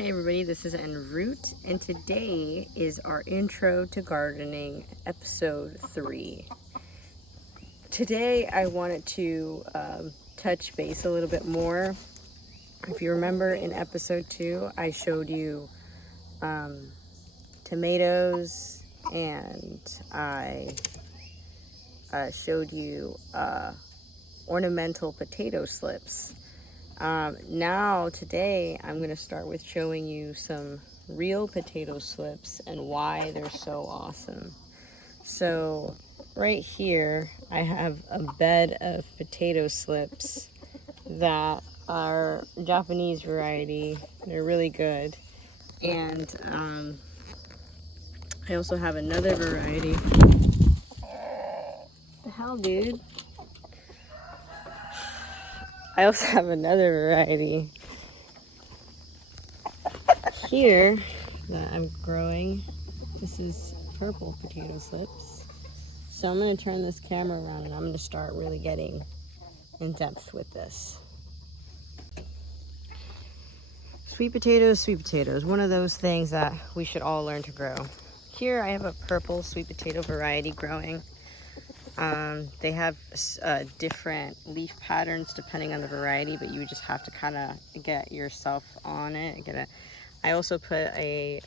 Hey everybody, this is En Route, and today is our Intro to Gardening, episode 3. Today I wanted to touch base a little bit more. If you remember in episode 2, I showed you tomatoes, and I showed you ornamental potato slips. Now today I'm going to start with showing you some real potato slips and why they're so awesome. So right here I have a bed of potato slips that are Japanese variety. They're really good. And I also have another variety. What the hell, dude? I also have another variety here that I'm growing. This is purple potato slips. So I'm going to turn this camera around and I'm going to start really getting in depth with this. Sweet potatoes, one of those things that we should all learn to grow. Here I have a purple sweet potato variety growing. They have different leaf patterns depending on the variety, but you just have to kind of get yourself on it. I also put a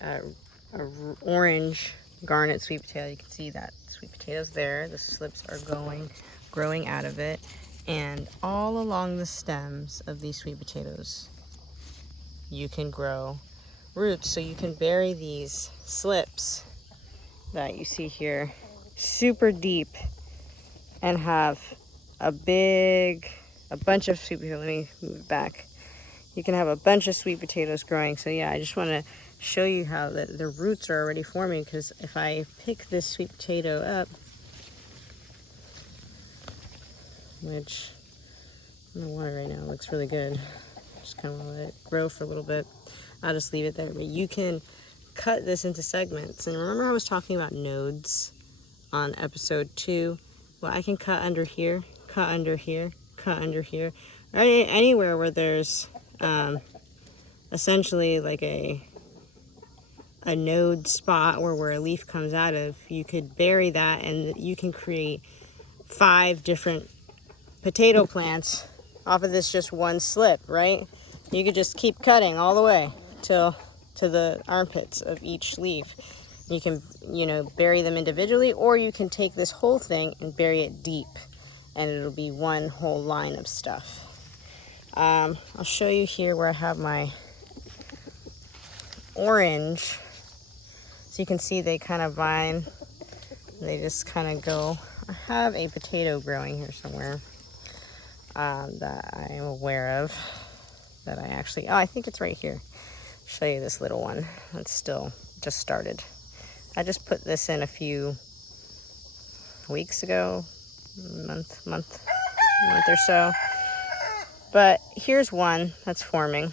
orange garnet sweet potato. You can see that sweet potatoes there. The slips are growing out of it, and all along the stems of these sweet potatoes you can grow roots, so you can bury these slips that you see here super deep and have a bunch of sweet potatoes. Let me move it back. You can have a bunch of sweet potatoes growing. So yeah, I just want to show you how the roots are already forming, because if I pick this sweet potato up, which I'm in the water right now, it looks really good. Just kind of want to let it grow for a little bit. I'll just leave it there. But you can cut this into segments. And remember I was talking about nodes on episode 2? Well, I can cut under here, cut under here, cut under here. Anywhere where there's essentially like a node spot or where a leaf comes out of, you could bury that and you can create 5 different potato plants off of this just one slip, right? You could just keep cutting all the way to the armpits of each leaf. You can, bury them individually, or you can take this whole thing and bury it deep, and it'll be one whole line of stuff. I'll show you here where I have my orange. So you can see they kind of vine. They just kind of go. I have a potato growing here somewhere that I am aware of. That I think it's right here. I'll show you this little one. It's still just started. I just put this in a few weeks ago, month or so. But here's one that's forming.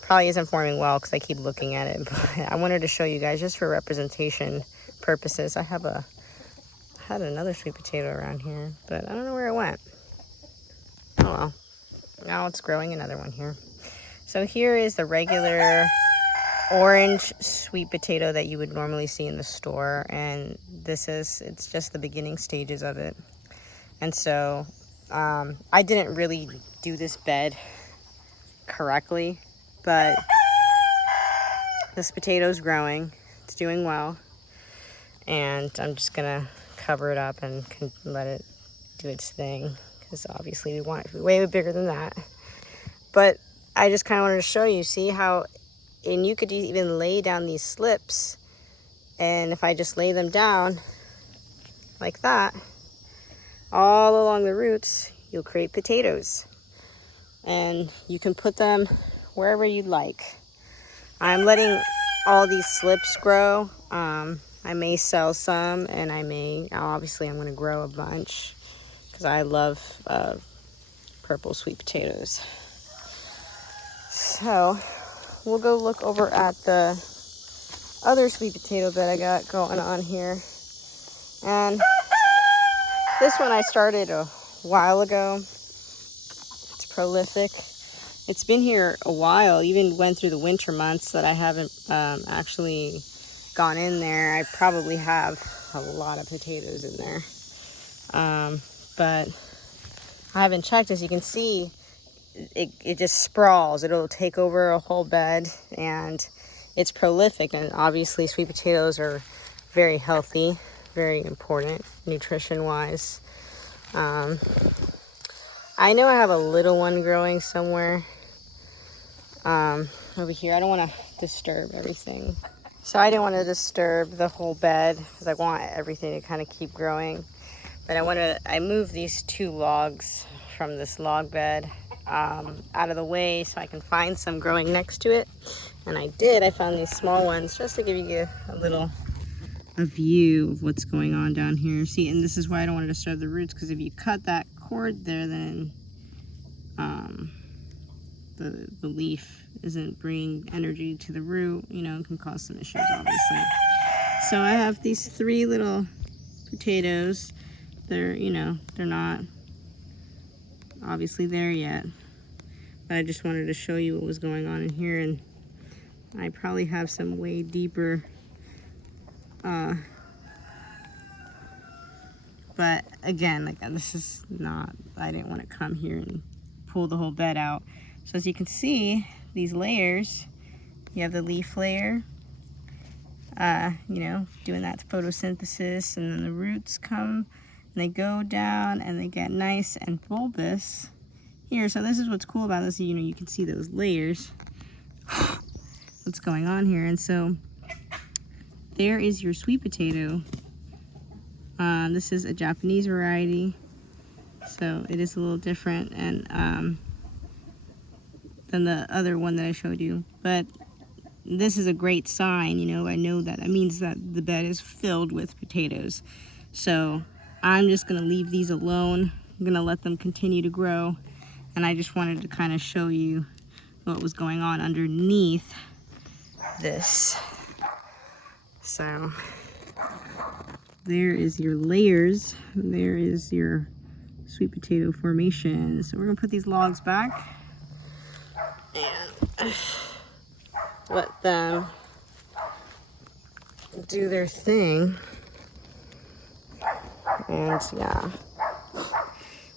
Probably isn't forming well because I keep looking at it, but I wanted to show you guys just for representation purposes. I had another sweet potato around here, but I don't know where it went. Oh well. Now it's growing another one here. So here is the regular orange sweet potato that you would normally see in the store, and it's just the beginning stages of it. And so I didn't really do this bed correctly, but this potato's growing. It's doing well, and I'm just gonna cover it up and let it do its thing, because obviously we want it to be way bigger than that. But I just kind of wanted to show you, see how, and you could even lay down these slips, and if I just lay them down like that all along the roots, you'll create potatoes, and you can put them wherever you'd like. I'm letting all these slips grow. I may sell some, and obviously I'm going to grow a bunch because I love purple sweet potatoes. So we'll go look over at the other sweet potato bed I got going on here. And this one I started a while ago. It's prolific. It's been here a while, even went through the winter months that I haven't actually gone in there. I probably have a lot of potatoes in there. But I haven't checked. As you can see, it just sprawls. It'll take over a whole bed, and it's prolific. And obviously sweet potatoes are very healthy, very important nutrition wise. I know I have a little one growing somewhere over here. I don't want to disturb everything. So I didn't want to disturb the whole bed because I want everything to kind of keep growing. But I moved these 2 logs from this log bed out of the way so I can find some growing next to it. And I did. I found these small ones just to give you a view of what's going on down here. See, and this is why I don't want to disturb the roots, because if you cut that cord there, then the leaf isn't bringing energy to the root, you know, it can cause some issues, obviously. So I have these 3 little potatoes. They're, you know, they're not obviously there yet, but I just wanted to show you what was going on in here. And I probably have some way deeper, but again, like, this is not, I didn't want to come here and pull the whole bed out. So as you can see, these layers, you have the leaf layer, you know, doing that photosynthesis, and then the roots come and they go down and they get nice and bulbous here. So this is what's cool about this, you know, you can see those layers, what's going on here. And so there is your sweet potato. This is a Japanese variety, so it is a little different and than the other one that I showed you. But this is a great sign, you know. I know that it means that the bed is filled with potatoes. So I'm just gonna leave these alone. I'm gonna let them continue to grow. And I just wanted to kind of show you what was going on underneath this. So there is your layers. There is your sweet potato formation. So we're gonna put these logs back and let them do their thing. And yeah,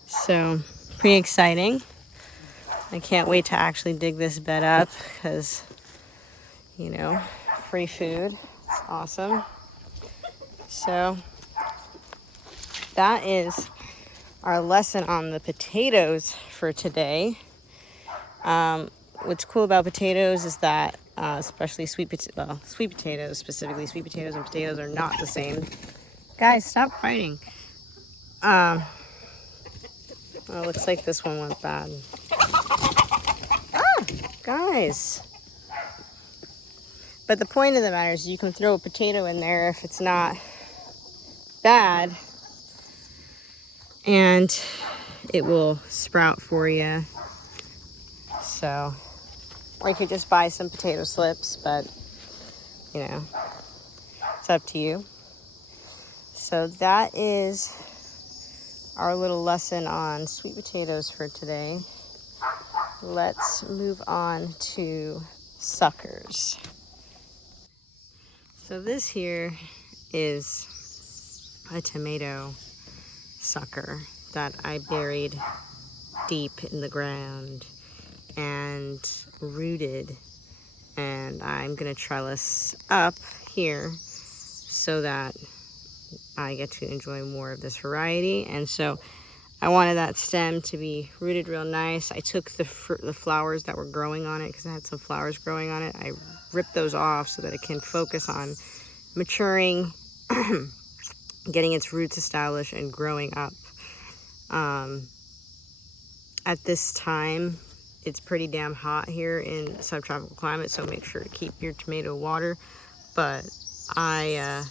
so pretty exciting. I can't wait to actually dig this bed up because, you know, free food. It's awesome. So that is our lesson on the potatoes for today. What's cool about potatoes is that, especially sweet potatoes, specifically sweet potatoes and potatoes are not the same. Guys, stop fighting. Well, it looks like this one went bad. Guys. But the point of the matter is you can throw a potato in there if it's not bad, and it will sprout for you. So, or you could just buy some potato slips, but you know, it's up to you. So that is our little lesson on sweet potatoes for today. Let's move on to suckers. So this here is a tomato sucker that I buried deep in the ground and rooted, and I'm gonna trellis up here so that I get to enjoy more of this variety. And so I wanted that stem to be rooted real nice. I took the flowers that were growing on it, because it had some flowers growing on it. I ripped those off so that it can focus on maturing, getting its roots established and growing up. At this time, it's pretty damn hot here in subtropical climate, so make sure to keep your tomato water. But I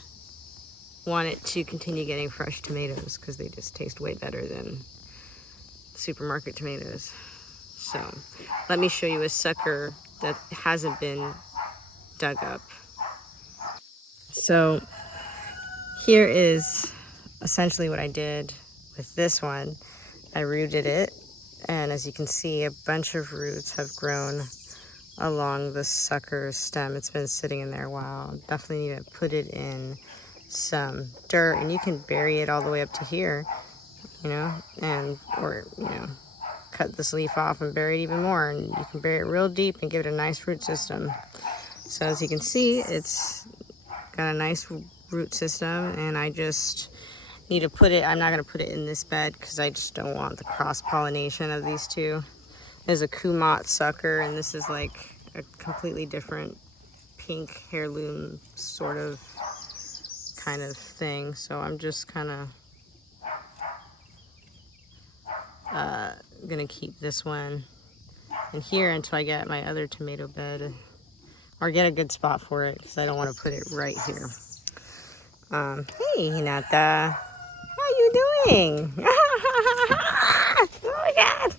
want it to continue getting fresh tomatoes because they just taste way better than supermarket tomatoes. So let me show you a sucker that hasn't been dug up. So here is essentially what I did with this one. I rooted it And as you can see, a bunch of roots have grown along the sucker stem. It's been sitting in there a while. Definitely need to put it in some dirt, and you can bury it all the way up to here, you know, and or cut this leaf off and bury it even more, and you can bury it real deep and give it a nice root system. So as you can see, it's got a nice root system, and I just need to put it, I'm not going to put it in this bed because I just don't want the cross-pollination of these two. There's a Kumot sucker, and this is like a completely different pink heirloom sort of kind of thing. So I'm just kind of gonna keep this one in here until I get my other tomato bed, or get a good spot for it, because I don't want to put it right here. Hey Hinata, how you doing? Oh my god.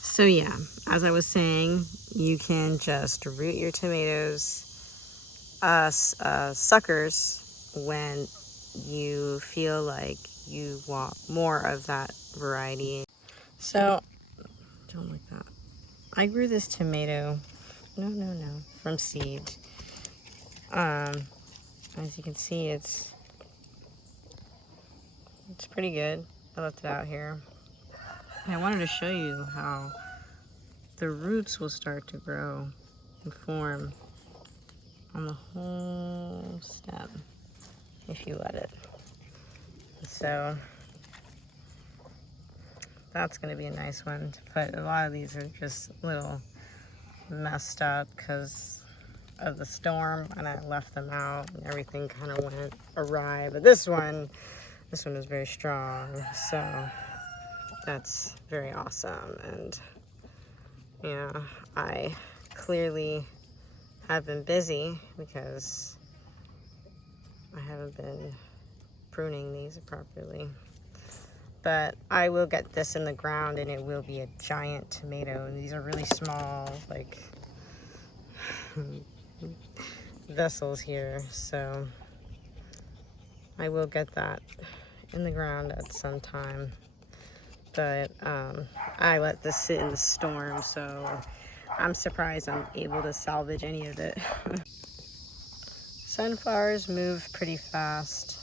So yeah, as I was saying, you can just root your tomatoes suckers when you feel like you want more of that variety. So don't like that. I grew this tomato, no, from seed. As you can see, it's pretty good. I left it out here. And I wanted to show you how the roots will start to grow and form on the whole stem if you let it. So that's going to be a nice one to put. A lot of these are just a little messed up because of the storm, and I left them out and everything kind of went awry. But this one is very strong, so that's very awesome. And yeah, I clearly have been busy because I haven't been pruning these properly. But I will get this in the ground, and it will be a giant tomato. And these are really small, like vessels here, so I will get that in the ground at some time. But I let this sit in the storm, so I'm surprised I'm able to salvage any of it. Sunflowers move pretty fast,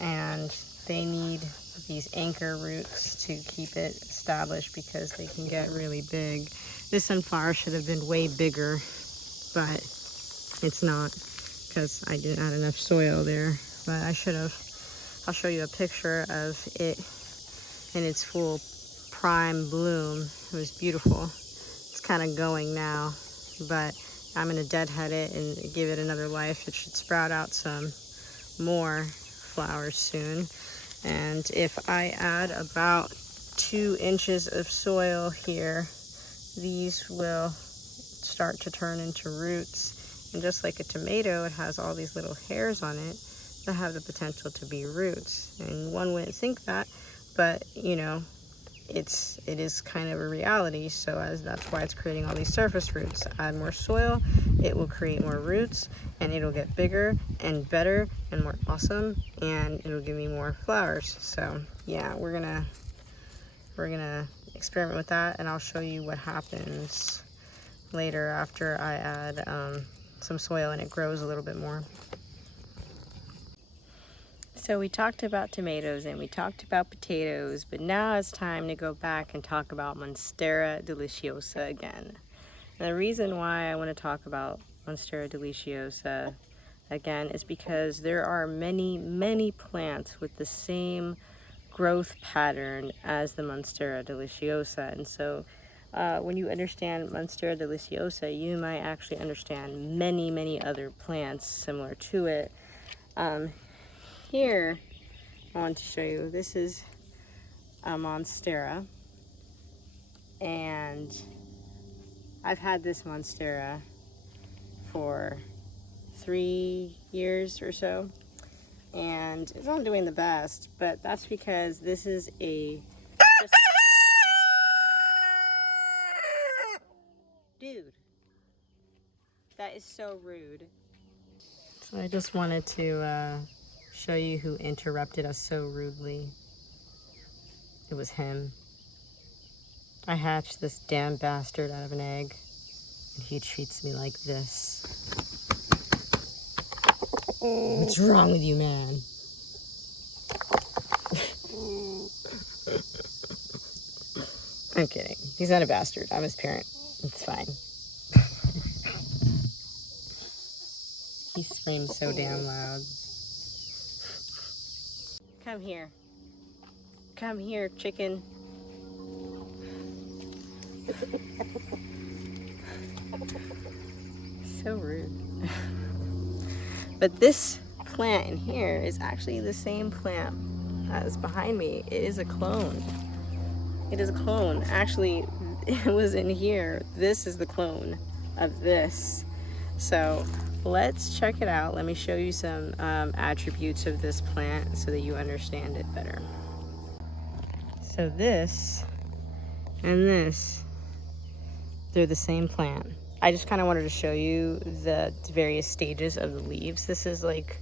and they need these anchor roots to keep it established because they can get really big. This sunflower should have been way bigger, but it's not because I didn't add enough soil there, but I should have. I'll show you a picture of it in its full prime bloom. It was beautiful. It's kind of going now, but I'm gonna deadhead it and give it another life. It should sprout out some more flowers soon. And if I add about 2 inches of soil here, these will start to turn into roots. And just like a tomato, it has all these little hairs on it that have the potential to be roots. And one wouldn't think that, but you know, it is kind of a reality. So that's why it's creating all these surface roots. Add more soil, it will create more roots, and it'll get bigger and better and more awesome, and it'll give me more flowers. So yeah, we're gonna experiment with that, and I'll show you what happens later after I add some soil and it grows a little bit more. So we talked about tomatoes and we talked about potatoes, but now it's time to go back and talk about Monstera deliciosa again. And the reason why I want to talk about Monstera deliciosa again is because there are many plants with the same growth pattern as the Monstera deliciosa. And so when you understand Monstera deliciosa, you might actually understand many other plants similar to it. Here, I want to show you, this is a Monstera, and I've had this Monstera for 3 years or so, and it's not doing the best, but that's because this is a dude, that is so rude. So I just wanted to show you who interrupted us so rudely. It was him. I hatched this damn bastard out of an egg, and he treats me like this. What's wrong with you, man? I'm kidding. He's not a bastard. I'm his parent. It's fine. He screams so damn loud. Come here. Come here, chicken. So rude. But this plant in here is actually the same plant as behind me. It is a clone. It is a clone. Actually, it was in here. This is the clone of this. So let's check it out. Let me show you some attributes of this plant so that you understand it better. So this and this, they're the same plant. I just kind of wanted to show you the various stages of the leaves. This is like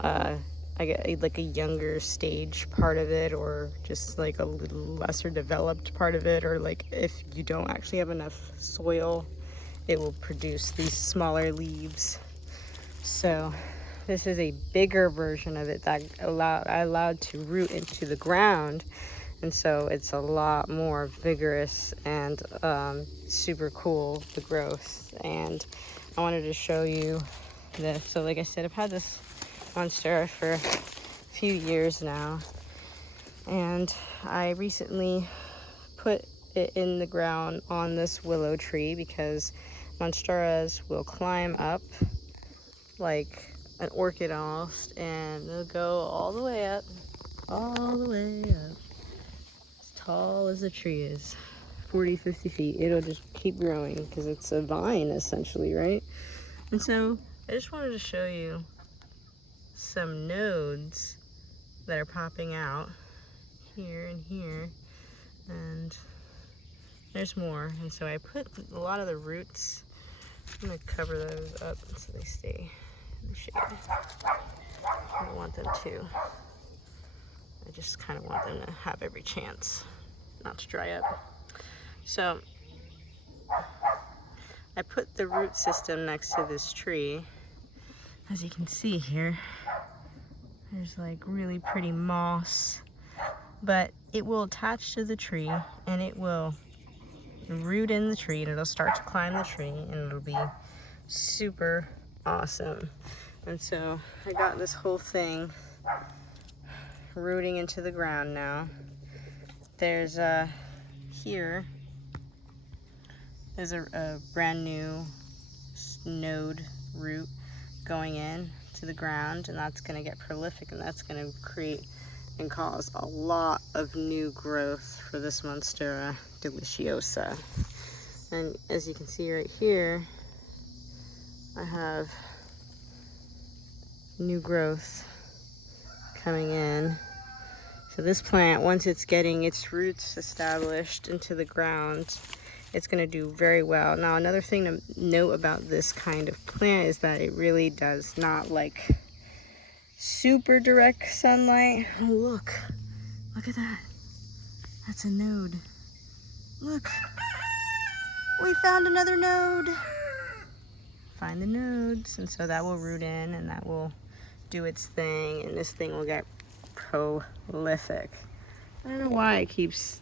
I get like a younger stage part of it, or just like a little lesser developed part of it, or like if you don't actually have enough soil, it will produce these smaller leaves. So this is a bigger version of it that I allowed to root into the ground, and so it's a lot more vigorous and super cool, the growth. And I wanted to show you this. So like I said, I've had this monstera for a few years now, and I recently put it in the ground on this willow tree because monsteras will climb up like an orchid almost, and they'll go all the way up, as tall as the tree is, 40-50 feet. It'll just keep growing because it's a vine essentially, right? And so I just wanted to show you some nodes that are popping out here and here, and there's more. And so I put a lot of the roots, I'm gonna cover those up so they stay in the shade. I don't want them to. I just kind of want them to have every chance not to dry up. So I put the root system next to this tree. As you can see here, there's like really pretty moss, but it will attach to the tree and it will root in the tree, and it'll start to climb the tree, and it'll be super awesome. And so I got this whole thing rooting into the ground now. There's here is a brand new node root going in to the ground, and that's going to get prolific, and that's going to create and cause a lot of new growth for this Monstera deliciosa. And as you can see right here, I have new growth coming in. So this plant, once it's getting its roots established into the ground, it's going to do very well. Now, another thing to note about this kind of plant is that it really does not like super direct sunlight. Oh, look at that. That's a node. Look, we found another node. Find the nodes, and so that will root in, and that will do its thing, and this thing will get prolific. I don't know why it keeps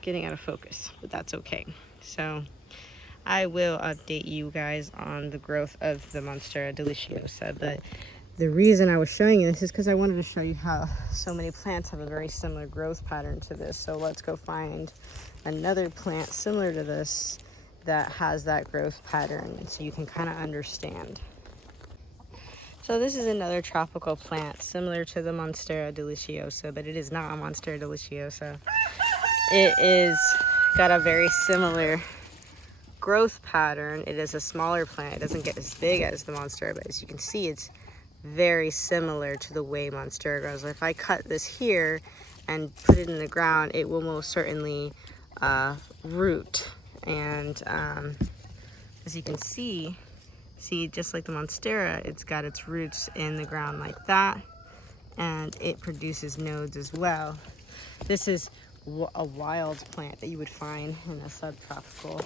getting out of focus, but that's okay. So I will update you guys on the growth of the Monstera deliciosa, but the reason I was showing you this is because I wanted to show you how so many plants have a very similar growth pattern to this. So let's go find another plant similar to this that has that growth pattern, and so you can kind of understand. So this is another tropical plant similar to the Monstera deliciosa, but it is not a Monstera deliciosa. It is got a very similar growth pattern. It is a smaller plant. It doesn't get as big as the Monstera, but as you can see, it's very similar to the way Monstera grows. If I cut this here and put it in the ground, it will most certainly root. And as you can see, just like the Monstera, it's got its roots in the ground like that. and it produces nodes as well. This is a wild plant that you would find in a subtropical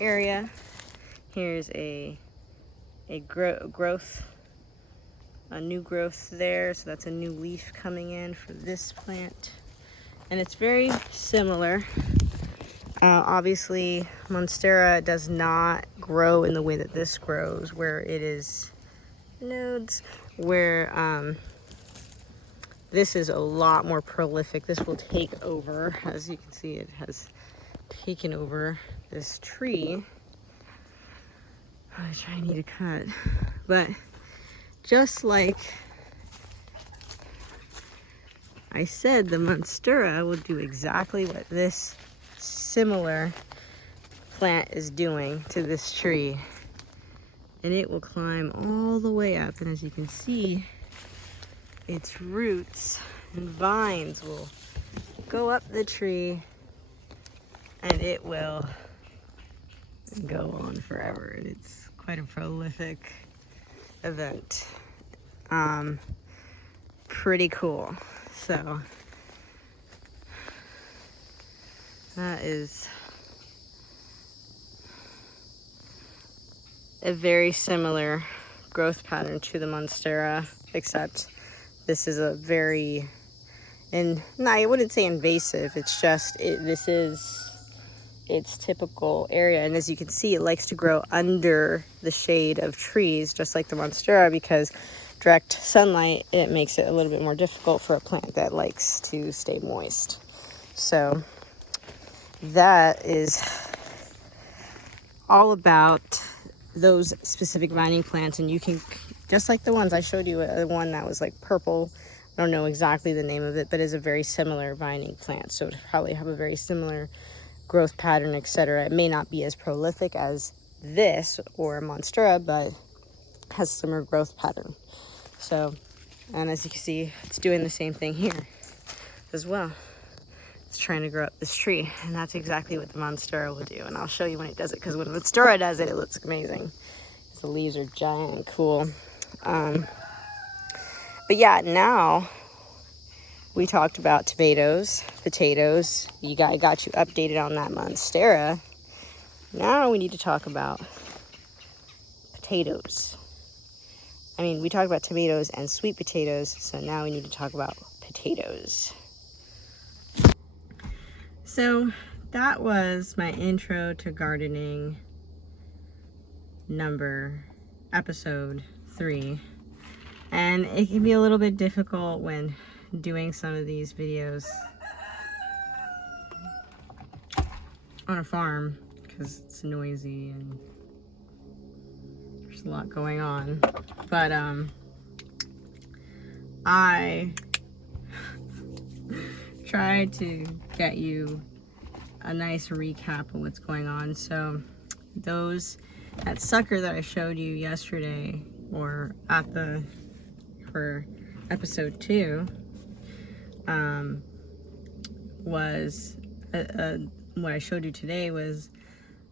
area. Here's a growth, a new growth there, so that's a new leaf coming in for this plant, and it's very similar. Obviously, Monstera does not grow in the way that this grows, where it is nodes, where this is a lot more prolific. This will take over. As you can see, it has taken over this tree, which I need to cut. But just like I said, the Monstera will do exactly what this similar plant is doing to this tree. And it will climb all the way up. And as you can see, its roots and vines will go up the tree, and it will go on forever. And it's quite a prolific event. Pretty cool. So that is a very similar growth pattern to the Monstera, except this is a very, and no, I wouldn't say invasive. It's just, this is its typical area. And as you can see, it likes to grow under the shade of trees, just like the Monstera, because direct sunlight, it makes it a little bit more difficult for a plant that likes to stay moist. So that is all about those specific vining plants. And you can, just like the ones I showed you, one that was like purple, I don't know exactly the name of it, but is a very similar vining plant. So it would probably have a very similar growth pattern, etc. It may not be as prolific as this or a Monstera, but has similar growth pattern. So, and as you can see, it's doing the same thing here as well. It's trying to grow up this tree, and that's exactly what the Monstera will do. And I'll show you when it does it, because when the Monstera does it, it looks amazing. The leaves are giant and cool. But yeah, now we talked about tomatoes, potatoes. I got you updated on that Monstera. Now we need to talk about potatoes. I mean, we talked about tomatoes and sweet potatoes, so now we need to talk about potatoes. So that was my intro to gardening episode 3. And it can be a little bit difficult when doing some of these videos on a farm, because it's noisy and there's a lot going on. But I tried to get you a nice recap of what's going on. So that sucker that I showed you yesterday, or for episode 2, was what I showed you today was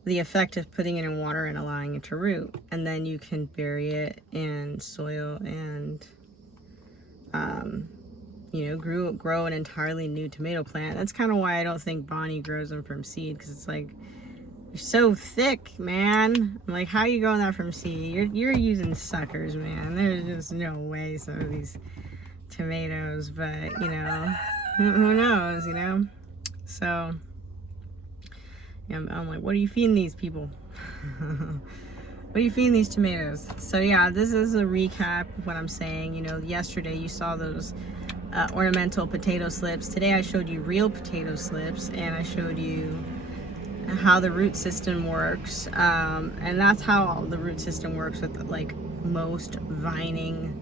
the effect of putting it in water and allowing it to root, and then you can bury it in soil and grow an entirely new tomato plant. That's kind of why I don't think Bonnie grows them from seed, because it's like, they're so thick, man. I'm like, how are you growing that from seed? You're using suckers, man. There's just no way some of these tomatoes, but who knows, So yeah, I'm like, what are you feeding these people? What are you feeding these tomatoes? So yeah, this is a recap of what I'm saying. Yesterday you saw those ornamental potato slips. Today I showed you real potato slips, and I showed you how the root system works, and that's how the root system works with like most vining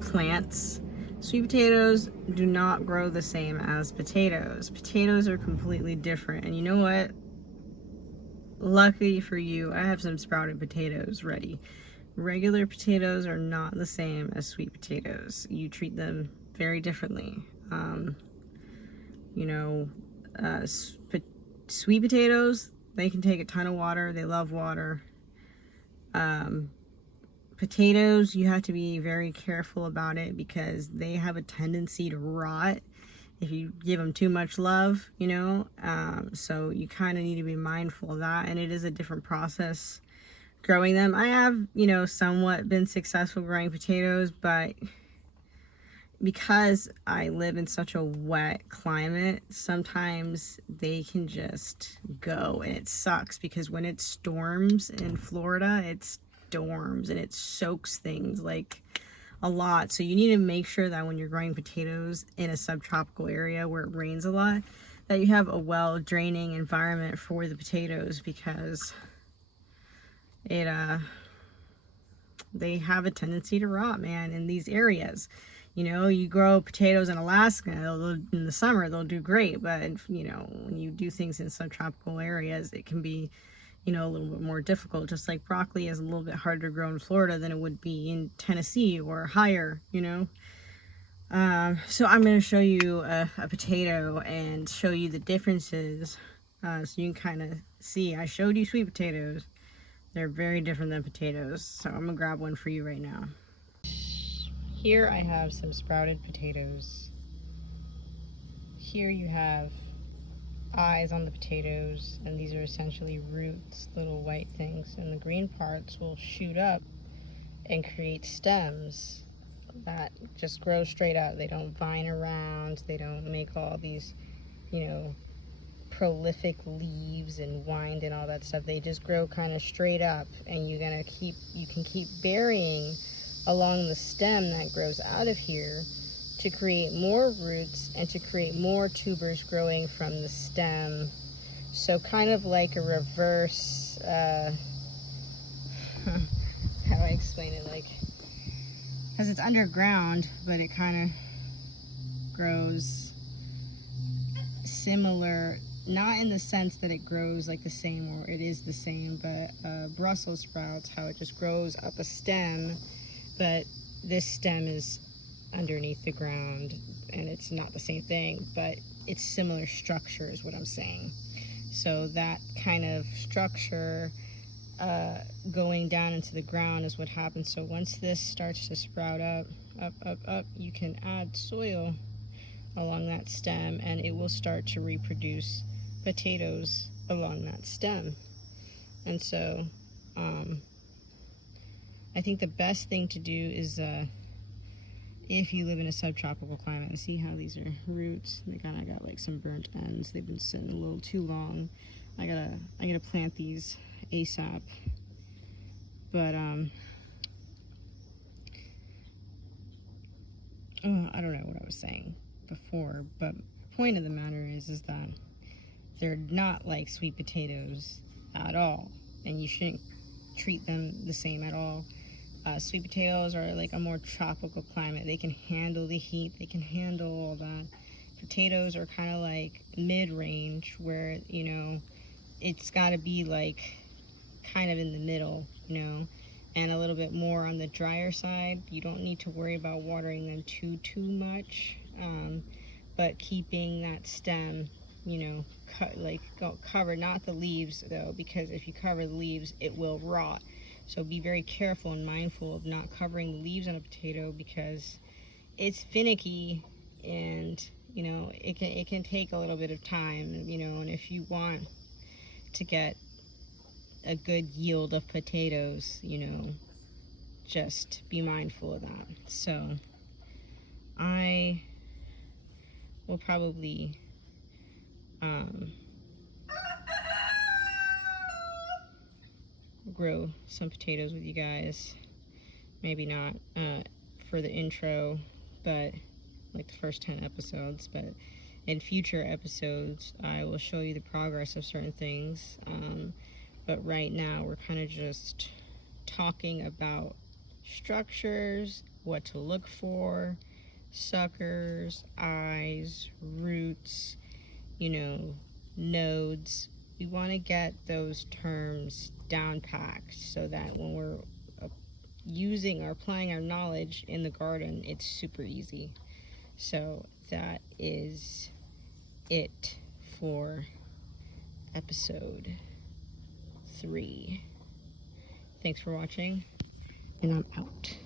plants. Sweet potatoes do not grow the same as potatoes. Potatoes are completely different, and you know what? Lucky for you, I have some sprouted potatoes ready. Regular potatoes are not the same as sweet potatoes. You treat them very differently. Sweet potatoes, they can take a ton of water. They love water. Potatoes, you have to be very careful about it because they have a tendency to rot if you give them too much love, you know. So you kind of need to be mindful of that, and it is a different process growing them. I have, you know, somewhat been successful growing potatoes, but because I live in such a wet climate, sometimes they can just go, and it sucks because when it storms in Florida, it storms and it soaks things like a lot. So you need to make sure that when you're growing potatoes in a subtropical area where it rains a lot, that you have a well draining environment for the potatoes, because they have a tendency to rot, man, in these areas. You know, you grow potatoes in Alaska, in the summer they'll do great, but you know, when you do things in subtropical areas, it can be, you know, a little bit more difficult. Just like broccoli is a little bit harder to grow in Florida than it would be in Tennessee or higher, you know. So I'm going to show you a potato and show you the differences, so you can kind of see. I showed you sweet potatoes. They're very different than potatoes, so I'm going to grab one for you right now. Here I have some sprouted potatoes. Here you have eyes on the potatoes, and these are essentially roots, little white things, and the green parts will shoot up and create stems that just grow straight up. They don't vine around, they don't make all these, you know, prolific leaves and wind and all that stuff. They just grow kind of straight up, and you can keep burying along the stem that grows out of here to create more roots and to create more tubers growing from the stem. So kind of like a reverse, how do I explain it? Like, because it's underground, but it kind of grows similar, not in the sense that it grows like the same or it is the same, but Brussels sprouts, how it just grows up a stem, but this stem is underneath the ground, and it's not the same thing, but it's similar structure is what I'm saying. So that kind of structure going down into the ground is what happens. So once this starts to sprout up, you can add soil along that stem, and it will start to reproduce potatoes along that stem. And so I think the best thing to do is if you live in a subtropical climate, and see how these are roots, they kind of got like some burnt ends, they've been sitting a little too long. I gotta plant these ASAP. But I don't know what I was saying before, but the point of the matter is that they're not like sweet potatoes at all, and you shouldn't treat them the same at all. Sweet potatoes are like a more tropical climate. They can handle the heat, they can handle all that. Potatoes are kind of like mid-range, where, you know, it's got to be like kind of in the middle, you know, and a little bit more on the drier side. You don't need to worry about watering them too much, but keeping that stem, you know, covered, not the leaves though, because if you cover the leaves, it will rot. So be very careful and mindful of not covering the leaves on a potato, because it's finicky, and you know, it can take a little bit of time, you know, and if you want to get a good yield of potatoes, you know, just be mindful of that. So I will probably grow some potatoes with you guys. Maybe not for the intro, but like the first 10 episodes, but in future episodes I will show you the progress of certain things. But right now we're kind of just talking about structures, what to look for, suckers, eyes, roots, you know, nodes. We want to get those terms down packed so that when we're using or applying our knowledge in the garden, it's super easy. So that is it for episode 3. Thanks for watching. and I'm out.